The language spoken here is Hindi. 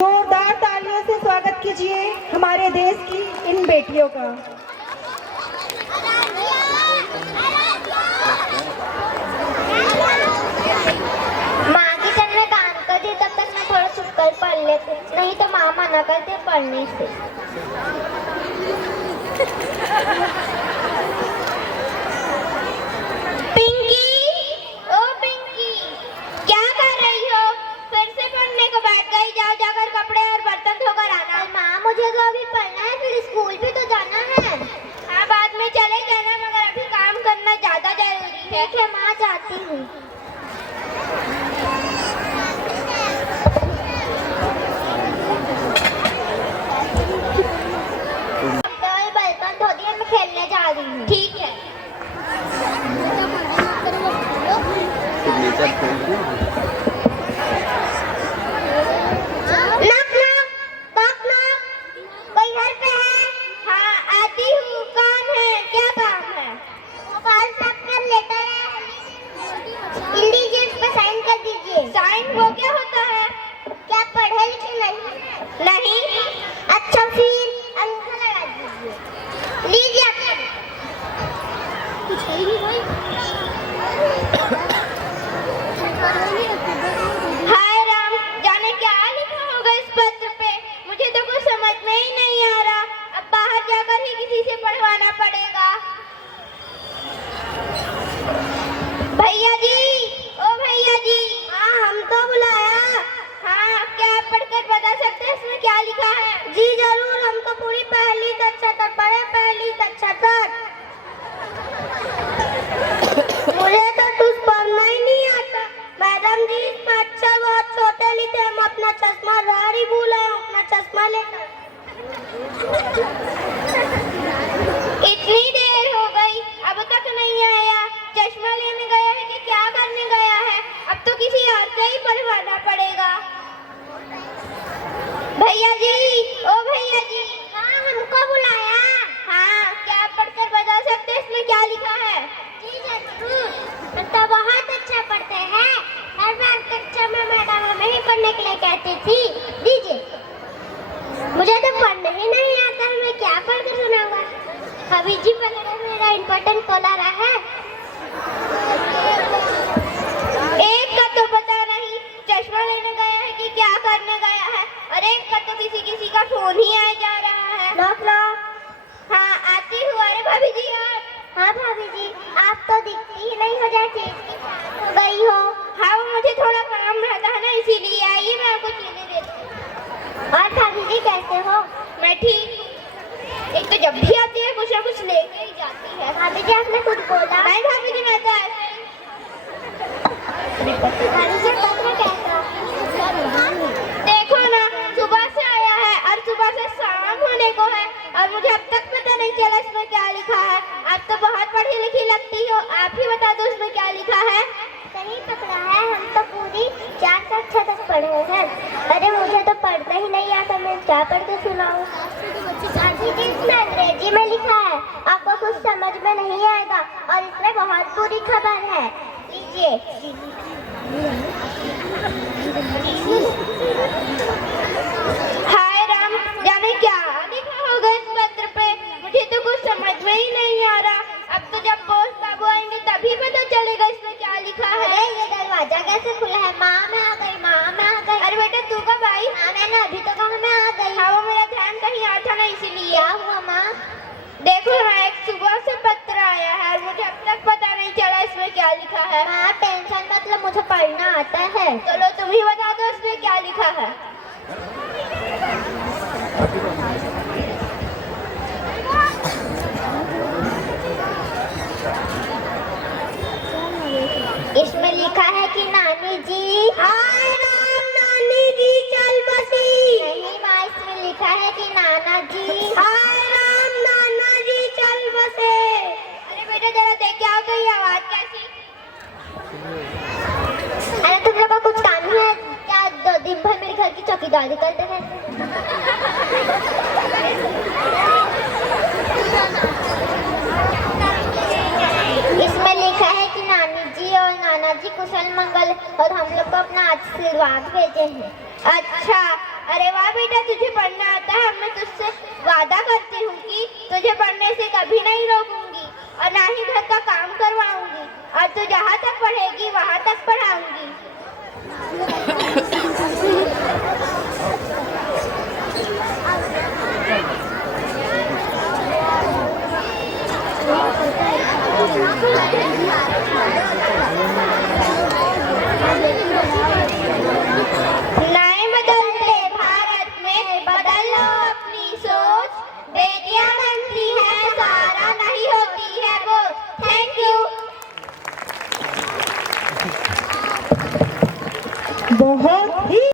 जोरदार तालियों से स्वागत कीजिए हमारे देश की इन बेटियों का। माँ की तरह में काम करती तब तक मैं थोड़ा चुप कर पढ़ लेती, नहीं तो माँ मना करती पढ़ने से। पिंकी, ओ पिंकी, क्या कर रही हो? फिर से पढ़ने को बैठ गई। जाओ जाकर कपड़े और बर्तन धोकर आना। माँ मुझे तो अभी पढ़ना है, फिर स्कूल भी तो जाना है। हाँ बाद में चले जाना, मगर अभी काम करना ज्यादा जरूरी है। ठीक है माँ, जाती हूँ। बर्तन धो दिए, मैं खेलने जा रही हूँ। ठीक है। knock knock, knock knock, कोई घर पे है? हाँ आती हूँ। कौन है? क्या काम है? मोबाइल साफ कर लेता है। इंडिजिट पे साइन कर दीजिए। साइन वो क्या होता है? क्या पढ़े लिखे नहीं? नहीं। अच्छा फिर अंगूठा लगा दीजिए। लीजिए आपका। हाय राम, जाने क्या लिखा होगा इस पत्र पे। मुझे तो कुछ समझ में ही नहीं आ रहा। अब बाहर जाकर ही किसी से पढ़वाना पड़ेगा। भैया जी, ओ भैया जी। हाँ हमको बुलाया। हाँ क्या आप पढ़कर बता सकते हैं इसमें क्या लिखा है? जी जरूर, हम तो पूरी पहली कक्षा तक पढ़े, पहली कक्षा तक। मुझे तो कुछ पढ़ना ही नहीं आता। मैडम जी इसमें अक्षर बहुत छोटे लिखे, हम अपना चश्मा बाहर ही भूल आए, अपना चश्मा लेकर। इतनी देर हो गई अब तक नहीं आया। चश्मा लेने गया है कि क्या करने गया है? अब तो किसी और से ही पढ़वाना पड़ेगा। भैया जी, ओ भैया जी। हाँ हमको बुलाया। हाँ क्या आप पढ़कर बता सकते हैं इसमें क्या लिखा है? जी जरूर, तो बहुत अच्छा पढ़ते हैं। हर बार कक्षा में मैडम हमें ही पढ़ने के लिए कहती थी। दीजिए। मुझे तो पढ़ने ही नहीं आता है, मैं क्या पढ़ कर सुनाऊंगा? अभी जी पकड़े, मेरा इम्पोर्टेंट कॉल आ रहा है। एक का तो पता नहीं चश्मा लेने गया है कि क्या करने गया है, और एक का तो किसी का फोन ही आ जा रहा है। Lock lock. हाँ आती हूँ। अरे भाभी जी आप? हाँ भाभी जी, आप तो दिखती ही नहीं हो, जैसे हो गई हो। हाँ वो मुझे थोड़ा काम रहता है ना, इसीलिए। आइए मैं आपको चीनी देती हूँ। और भाभी जी कैसे हो? मैं ठीक हूँ। एक तो जब भी आती है कुछ ना कुछ लेके ही जाती है। भाभी जी आपने कुछ बोला? नहीं भाभी जी, मैं तो ऐसे ही। भाभी जी पत्र कैसा? देखो ना, सुबह से आया है और सुबह से शाम होने को है, और मुझे अब तक पता नहीं चला इसमें क्या लिखा है। आप तो बहुत पढ़ी लिखी लगती हो, आप ही बता दो इसमें क्या लिखा है। सही पकड़ा है, हम तो पूरी 4 कक्षा तक पढ़े हैं। अरे मुझे तो पढ़ना ही नहीं आता, मैं क्या पढ़ के सुनाऊं? इसमें अंग्रेजी में लिखा है, आपको कुछ समझ में नहीं आएगा, और इसमें बहुत बुरी खबर है। लीजिए। हाय राम, जाने क्या लिखा होगा इस पत्र पे। मुझे तो कुछ समझ में ही नहीं आ रहा। अब तो जब पोस्ट बाबू आएंगे तभी पता चलेगा इसमें क्या लिखा है। अरे ये दरवाजा कैसे खुला है? माँ मैं आ गई, माँ मैं आ गई। अरे बेटा तू कब आई? हाँ मैंने अभी तो कहा मैं आ गई। हाँ वो मेरा ध्यान कहीं आता था ना, इसीलिए। क्या हुआ माँ? देखो यहाँ एक सुबह से पत्र आया है और मुझे अब तक पता नहीं चला इसमें क्या लिखा है। हाँ टेंशन मतलब, मुझे पढ़ना आता है। चलो तुम ही बता दो इसमें क्या लिखा है। इसमें लिखा है कि नानी जी। हाय राम, नानी जी चल बसी। नहीं माँ, इसमें लिखा है कि नाना जी। हाय राम, नाना जी चल बसे। अरे बेटा जरा देख के आओ तो ये आवाज कैसी? अरे तुम लोग का कुछ काम है क्या? 2 दिन भर मेरे घर की चौकीदारी करते रहते। इसमें लिखा है कि नानी जी और नाना जी कुशल मंगल और हम लोग को अपना आशीर्वाद भेजे हैं। अच्छा, अरे और ना ही घर का काम करवाऊंगी। और तू जहाँ तक पढ़ेगी वहाँ तक पढ़ाऊंगी। नए बदलते भारत में बदल लो अपनी सोच। बेटियां बनती है सारा, नहीं होती है वो। Thank you. बहुत ही